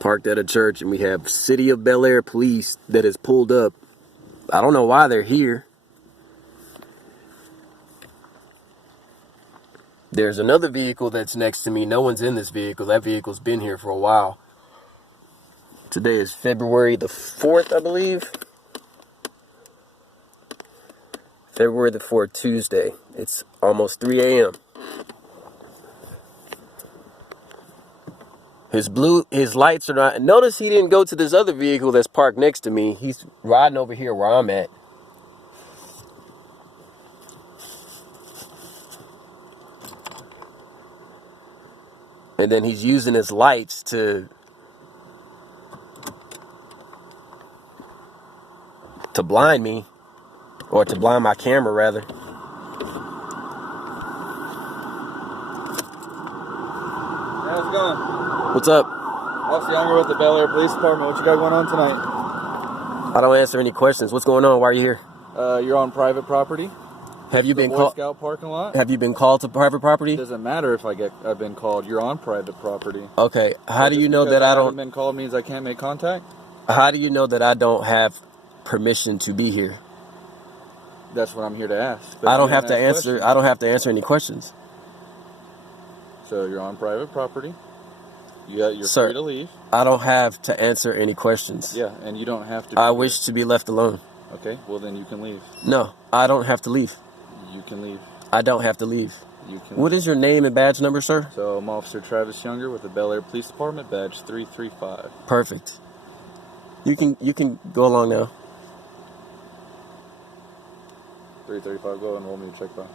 parked at a church, and we have City of Bellaire police that has pulled up. I don't know why they're here. There's another vehicle that's next to me. No one's in this vehicle. That vehicle's been here for a while. Today is February the 4th, I believe. February the 4th, Tuesday. It's almost 3 a.m. His lights are not. Notice he didn't go to this other vehicle that's parked next to me. He's riding over here where I'm at. And then he's using his lights to blind me, or to blind my camera rather. Hey, how's it going? What's up? Officer Younger with the Bellaire Police Department. What you got going on tonight? I don't answer any questions. What's going on? Why are you here? You're on private property. Have you been called? Boy Scout parking lot. Have you been called to private property? It doesn't matter if I've been called. You're on private property. Okay. How do you know that I don't? Been called means I can't make contact. How do you know that I don't have permission to be here? That's what I'm here to ask. I don't have to answer. Questions. I don't have to answer any questions. So you're on private property. You're Sir, free to leave. I don't have to answer any questions. Yeah, and you don't have to. I wish to be left alone. Okay, well then you can leave. No, I don't have to leave. You can leave. I don't have to leave. You can. What is your name and badge number, sir? So I'm Officer Travis Younger with the Bellaire Police Department, badge 335. Perfect. You can go along now. 335. Go and roll me a check by.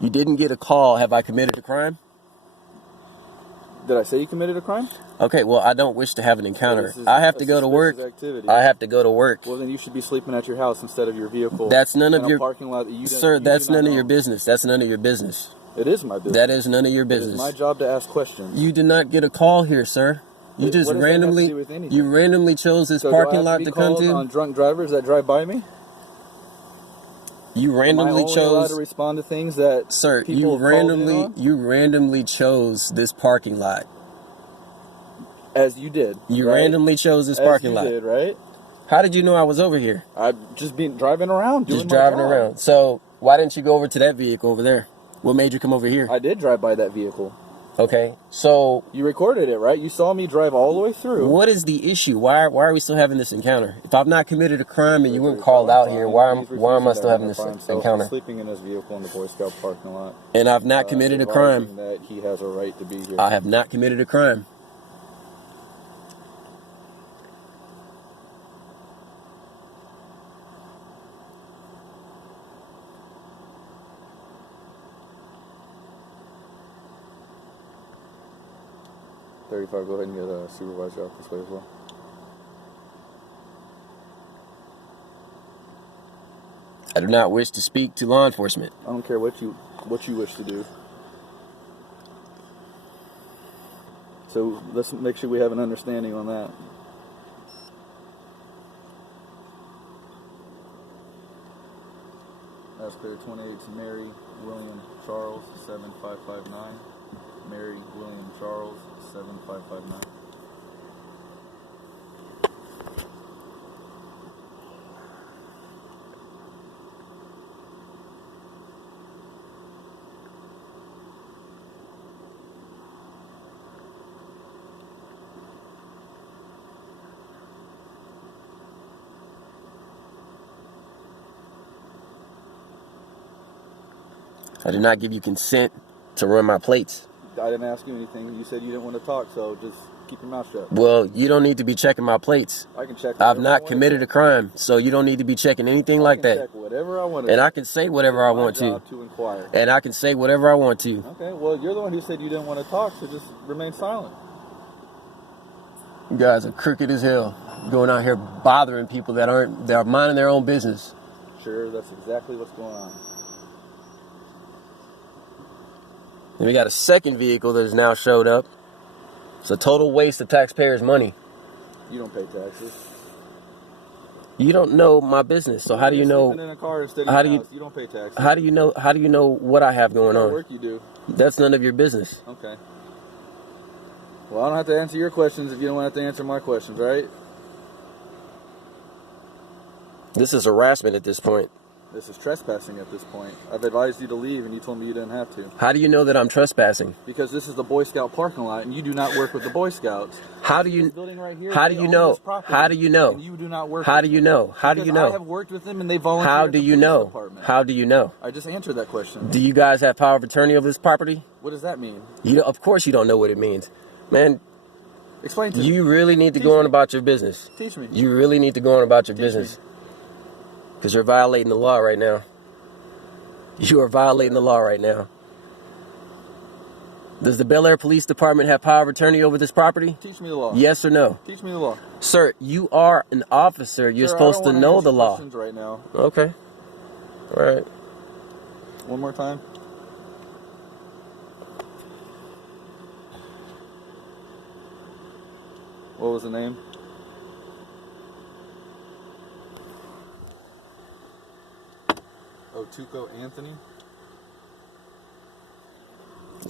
You didn't get a call. Have I committed a crime? Did I say you committed a crime? Okay, well, I don't wish to have an encounter. I have to go to work. Activity. I have to go to work. Well, then you should be sleeping at your house instead of your vehicle. That's none of your parking lot. Sir, that's none of your business. That's none of your business. It is my business. That is none of your business. It is my job to ask questions. You did not get a call here, sir. You just randomly chose this parking lot to come to. On drunk drivers that drive by me. You randomly chose. Allowed to respond to things that. Sir, you randomly chose this parking lot. As you did. You randomly chose this parking lot. As you did, right? How did you know I was over here? I've just been driving around. Just driving around. So why didn't you go over to that vehicle over there? What made you come over here? I did drive by that vehicle. Okay, so you recorded it, right? You saw me drive all the way through. What is the issue? Why are we still having this encounter? If I've not committed a crime and you weren't called out here, why am I still having this encounter? Sleeping in his vehicle in the Boy Scout parking lot. And I've not committed a crime. That he has a right to be here. I have not committed a crime. Go ahead and get a supervisor out this way as well. I do not wish to speak to law enforcement. I don't care what you wish to do. So let's make sure we have an understanding on that. That's clear. 28 Mary William Charles 7559. Mary William Charles 7559. I did not give you consent to run my plates. I didn't ask you anything. You said you didn't want to talk, so just keep your mouth shut. Well, you don't need to be checking my plates. I can check. I've not committed a crime, so you don't need to be checking anything like that. Check whatever I want to. And I can say whatever I want to. To inquire. And I can say whatever I want to. Okay. Well, you're the one who said you didn't want to talk, so just remain silent. You guys are crooked as hell, going out here bothering people that are minding their own business. Sure, that's exactly what's going on. And we got a second vehicle that has now showed up. It's a total waste of taxpayers' money. You don't pay taxes. You don't know my business, so how do you know? In a car instead How of do your you? house. You don't pay taxes. How do you know? How do you know what I have going What on? work you do? That's none of your business. Okay. Well, I don't have to answer your questions if you don't have to answer my questions, right? This is harassment at this point. This is trespassing at this point. I've advised you to leave, and you told me you didn't have to. How do you know that I'm trespassing? Because this is the Boy Scout parking lot, and you do not work with the Boy Scouts. How do you? This building right here, How do you know? How do you know? And you do not work. How with do you them. know? How do you Because know? I have worked with them, and they volunteer. How at do the you police know? department. How do you know? I just answered that question. Do you guys have power of attorney over this property? What does that mean? Of course you don't know what it means, man. Explain to me. You really need to go on about your business. Teach me. You really need to go on about your business. Because you're violating the law right now. You are violating the law right now. Does the Bellaire Police Department have power of attorney over this property? Teach me the law. Yes or no? Teach me the law. Sir, you are an officer. You're supposed to know the law. Right now. Okay. All right. One more time. What was the name? Oh, Tuco Anthony?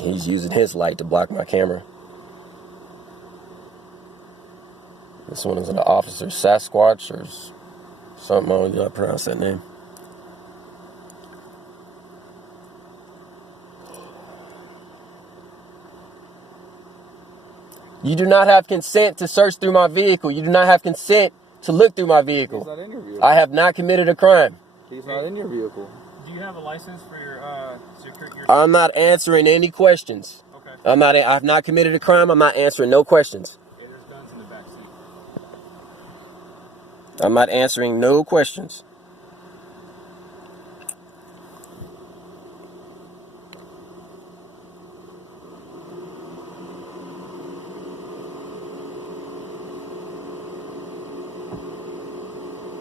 He's using his light to block my camera. This one is an officer, Sasquatch or something. I don't know how to pronounce that name. You do not have consent to search through my vehicle. You do not have consent to look through my vehicle. He's not in your vehicle. I have not committed a crime. He's not in your vehicle. Do you have a license for your I'm not answering any questions. Okay. I have not committed a crime. I'm not answering no questions. Yeah, there's guns in the back seat. I'm not answering no questions.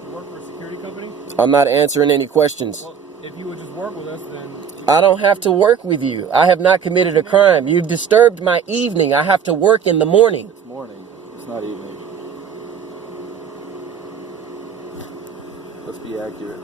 You work for a security company? I'm not answering any questions. Well, if you would just work with us, then... I don't have to work with you. I have not committed a crime. You disturbed my evening. I have to work in the morning. It's morning. It's not evening. Let's be accurate.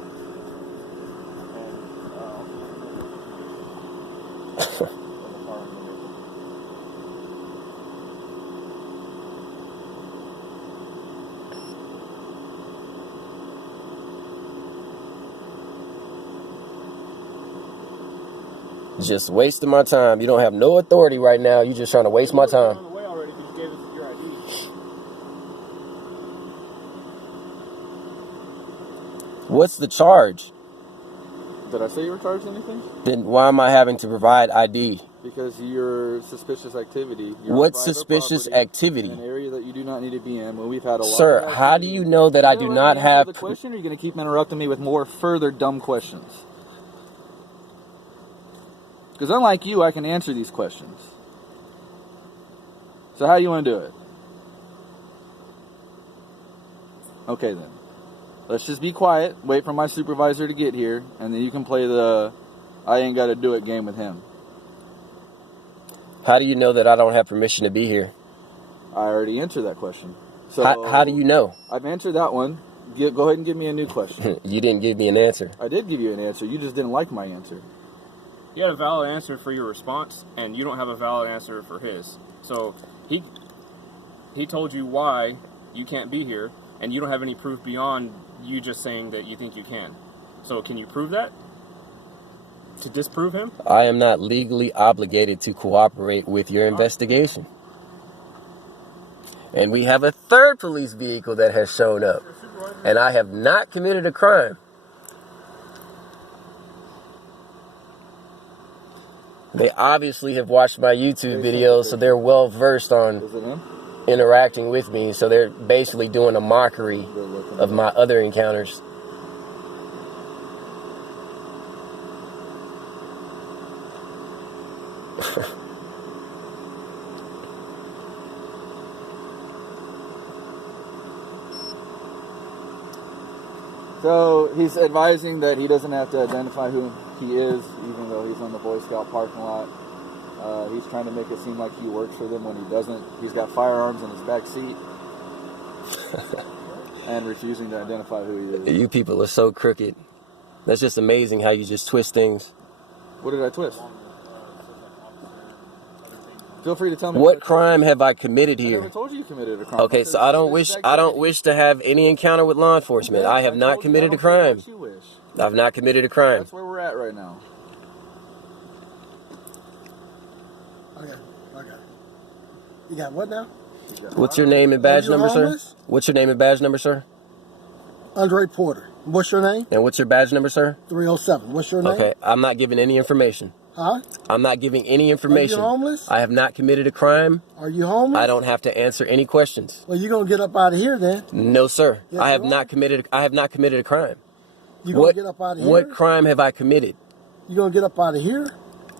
Just wasting my time. You don't have no authority right now. You're just trying to waste my time. On the way already because you gave us your ID. What's the charge? Did I say you were charged anything? Then why am I having to provide ID? Because you're suspicious activity. What suspicious activity? In an area that you do not need to be in. When we've had a lot. Sir, how do you know that I do not have... The question, or are you going to keep interrupting me with more further dumb questions? Because unlike you, I can answer these questions. So how you want to do it? Okay then. Let's just be quiet, wait for my supervisor to get here, and then you can play the I ain't got to do it game with him. How do you know that I don't have permission to be here? I already answered that question. So How do you know? I've answered that one. Go ahead and give me a new question. You didn't give me an answer. I did give you an answer. You just didn't like my answer. You had a valid answer for your response, and you don't have a valid answer for his. So he told you why you can't be here, and you don't have any proof beyond you just saying that you think you can. So can you prove that? To disprove him? I am not legally obligated to cooperate with your investigation. And we have a third police vehicle that has shown up. And I have not committed a crime. They obviously have watched my YouTube videos, so they're well versed on Is it him? interacting with me. So they're basically doing a mockery of my other encounters. So he's advising that he doesn't have to identify who he is, even though he's on the Boy Scout parking lot. He's trying to make it seem like he works for them when he doesn't. He's got firearms in his back seat. and refusing to identify who he is. You people are so crooked. That's just amazing how you just twist things. What did I twist? Feel free to tell me. What crime have I committed I here? never told you committed a crime. Okay, so I don't wish to have any encounter with law enforcement. I have not committed a crime. You wish. I've not committed a crime. That's where we're at right now. Okay. You got what now? What's your name and badge Are you number, sir? homeless? What's your name and badge number, sir? Andre Porter. What's your name? And what's your badge number, sir? 307. What's your name? Okay, I'm not giving any information. Huh? I'm not giving any information. Are you homeless? I have not committed a crime. Are you homeless? I don't have to answer any questions. Well, you're gonna get up out of here then. No, sir. Yes, I have you are. not committed a crime. You gonna get up out of here? What crime have I committed? You gonna get up out of here?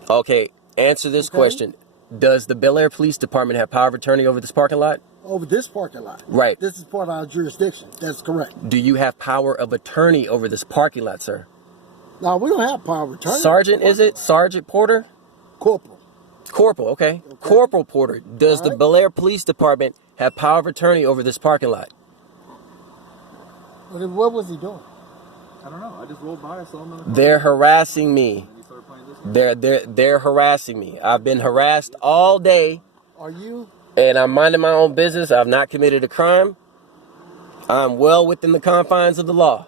Okay, answer this question. Does the Bellaire Police Department have power of attorney over this parking lot? Over this parking lot. Right. This is part of our jurisdiction. That's correct. Do you have power of attorney over this parking lot, sir? No, we don't have power of attorney. Sergeant, is it? Sergeant Porter? Corporal. Corporal, okay. Corporal Porter. Does the Bellaire Police Department have power of attorney over this parking lot? What was he doing? I don't know. I just rolled by. I saw him. They're harassing me. You started playing this game. They're harassing me. I've been harassed all day, Are you? and I'm minding my own business. I've not committed a crime. I'm well within the confines of the law.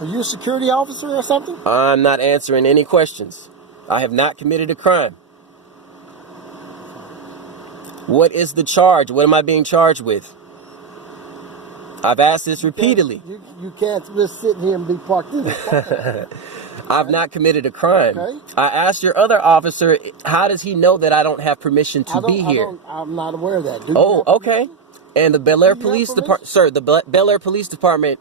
Are you a security officer or something? I'm not answering any questions. I have not committed a crime. What is the charge? What am I being charged with? I've asked this repeatedly. You can't just sit here and be parked in this parking lot. I've not committed a crime. Okay. I asked your other officer, how does he know that I don't have permission to be here? I'm not aware of that. Do you Oh, have okay. permission? And the Bellaire Do you have Police permission? Department, sir, the Bellaire Police Department,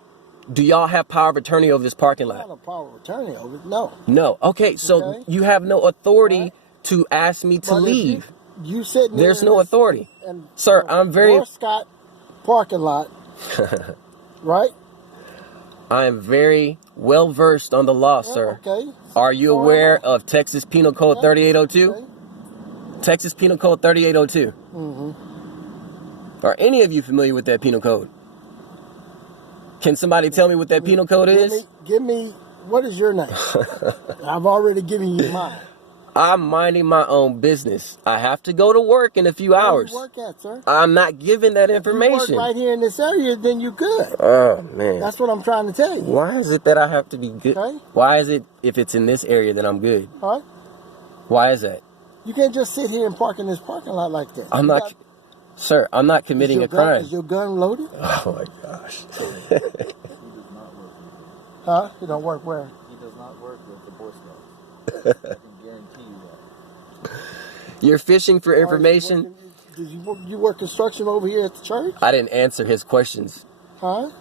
do y'all have power of attorney over this parking I don't lot? have a power of attorney over it. No. No. Okay, so Okay. you have no authority to ask me to But if leave. You sitting There's there no in this- authority. in Sir, the I'm very- Fort Scott parking lot, right? I am very well versed on the law, sir. Okay. Are you So am aware I. of Texas Penal Code 3802? Okay. Texas Penal Code 3802. Are any of you familiar with that penal code? Can somebody tell me what that penal code is? Give me, what is your name? I've already given you mine. I'm minding my own business. I have to go to work in a few Where hours. do you work at, sir? I'm not giving that If you information. work right here in this area, then you good. Oh, man. That's what I'm trying to tell you. Why is it that I have to be good? Okay. Why is it if it's in this area that I'm good? All right? Why is that? You can't just sit here and park in this parking lot like that. I'm You not, got- sir, I'm not committing a is your gun- crime. Is your gun loaded? Oh my gosh. He does not work. Huh? You don't work where? He does not work with the Boy Scouts. I can guarantee you that. You're fishing for information. Did you work construction over here at the church? I didn't answer his questions. Huh?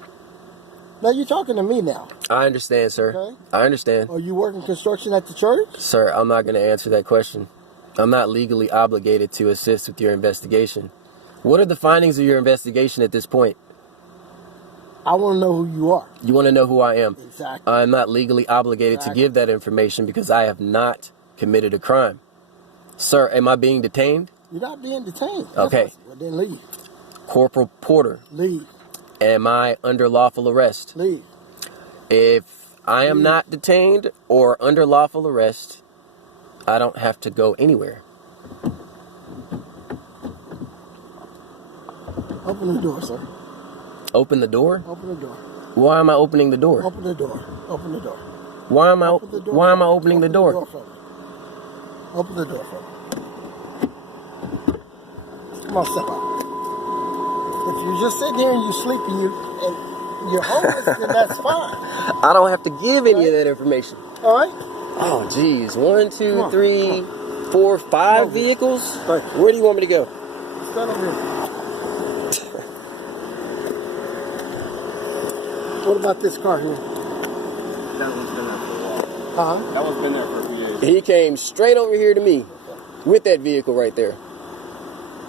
Now you're talking to me now. I understand, sir. Okay. I understand. Are you working construction at the church? Sir, I'm not going to answer that question. I'm not legally obligated to assist with your investigation. What are the findings of your investigation at this point? I want to know who you are. You want to know who I am? Exactly. I'm not legally obligated to give that information because I have not committed a crime. Sir, am I being detained? You're not being detained. Okay. Well, then leave. Corporal Porter, Leave. am I under lawful arrest? Leave. If I am not detained or under lawful arrest, I don't have to go anywhere. Open the door, sir. Open the door? Open the door. Why am I opening the door? Open the door. Open the door. Why am I Open the door. why am I opening the door? for me. Open the door for me. Come on, step out. If you're just sitting here and you sleep and you're homeless, then that's fine. I don't have to give any of that information. All right? Oh, geez. 1, 2, Come on, 3, 4, 5 vehicles? Right. Where do you want me to go? Stand over here. What about this car here? That one's been there for a while. Huh? That one's been there for a few years. He came straight over here to me with that vehicle right there.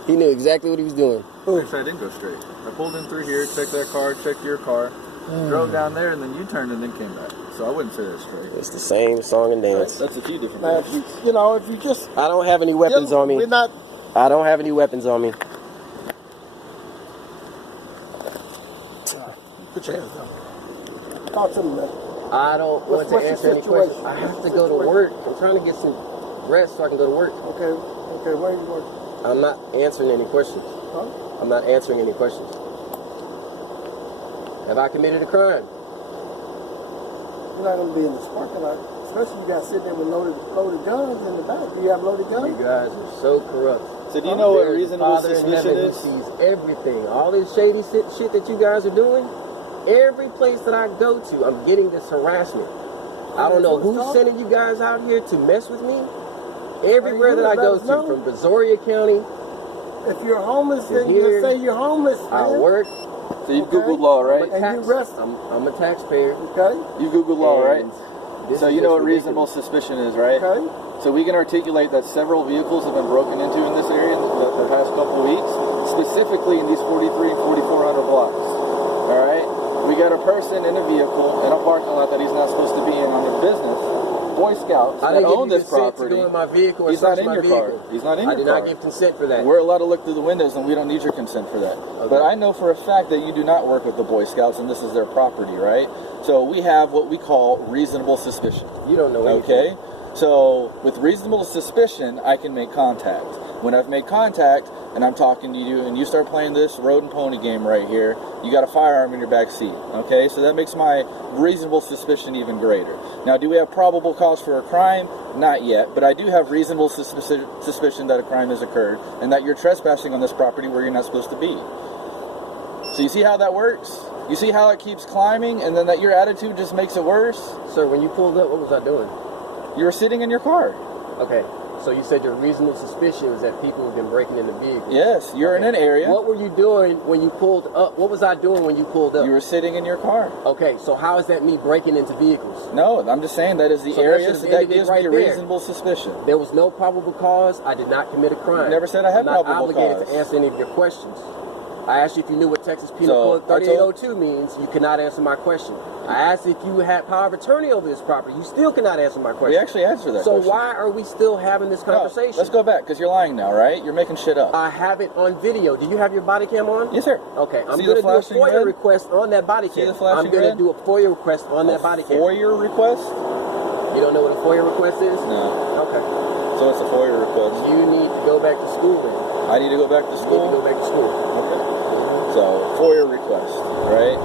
He knew exactly what he was doing. Actually, I didn't go straight. I pulled in through here, checked that car, checked your car, drove down there, and then you turned and then came back. So I wouldn't say that's straight. It's the same song and dance. That's a few different Now, if things. if you just... I don't have any weapons on me. We're not... I don't have any weapons on me. Put your hands down. Talk to me, man. I don't want to What's answer your any questions. situation? I have to What's go your to work. I'm trying to get some rest so I can go to work. Okay, where are you working? I'm not answering any questions. Huh? I'm not answering any questions. Have I committed a crime? You're not going to be in this parking lot. Especially you guys sitting there with loaded guns in the back. Do you have loaded guns? You guys are so corrupt. So do you know what There's a reasonable Father in suspicion heaven is? who sees everything. All this shady shit that you guys are doing, every place that I go to, I'm getting this harassment. I don't know who's sending you guys out here to mess with me. Everywhere that I go to, from Brazoria County, if you're homeless, then here, you say you're homeless, man. I work. So you Googled law, right? And you rest. I'm a taxpayer. Okay. You Googled law, right? This So is you know just what reasonable suspicion is, right? Okay. So we can articulate that several vehicles have been broken into in this area in the past couple of weeks, specifically in these 43 and 4400 blocks. All right? We got a person in a vehicle in a parking lot that he's not supposed to be in on their business. Boy Scouts that own this property. To go in my vehicle or He's not search in my your vehicle. car. He's not in your I did car. not give consent for that. We're allowed to look through the windows, and we don't need your consent for that. Okay. But I know for a fact that you do not work with the Boy Scouts, and this is their property, right? So we have what we call reasonable suspicion. You don't know anything. Okay? So with reasonable suspicion, I can make contact. When I've made contact, and I'm talking to you, and you start playing this road and pony game right here, you got a firearm in your back seat. Okay? So that makes my reasonable suspicion even greater. Now, do we have probable cause for a crime? Not yet, but I do have reasonable suspicion that a crime has occurred and that you're trespassing on this property where you're not supposed to be. So you see how that works? You see how it keeps climbing, and then that your attitude just makes it worse? Sir, when you pulled up, what was I doing? You were sitting in your car. Okay, so you said your reasonable suspicion was that people have been breaking into vehicles. Yes, you're in an area. What were you doing when you pulled up? What was I doing when you pulled up? You were sitting in your car. Okay, so how is that me breaking into vehicles? No, I'm just saying that is the So that area should so have that ended it gives right me a there. reasonable suspicion. There was no probable cause. I did not commit a crime. You never said I had I'm not probable obligated cause. to answer any of your questions. I asked you if you knew what Texas Penal So, Code 3802 means. You cannot answer my question. I asked if you had power of attorney over this property. You still cannot answer my question. We actually answered that So question. why are we still having this No, conversation? let's go back, because you're lying now, right? You're making shit up. I have it on video. Do you have your body cam on? Yes, sir. Okay, I'm See going the to do a flashing FOIA red? request on that body See cam. the flashing I'm going to red? do a FOIA request on that body cam. FOIA request? You don't know what a FOIA request is? No. Okay. So it's a FOIA request. You need to go back to school then. I need to go back to You need school? to go back to school. Okay. So, FOIA request, right?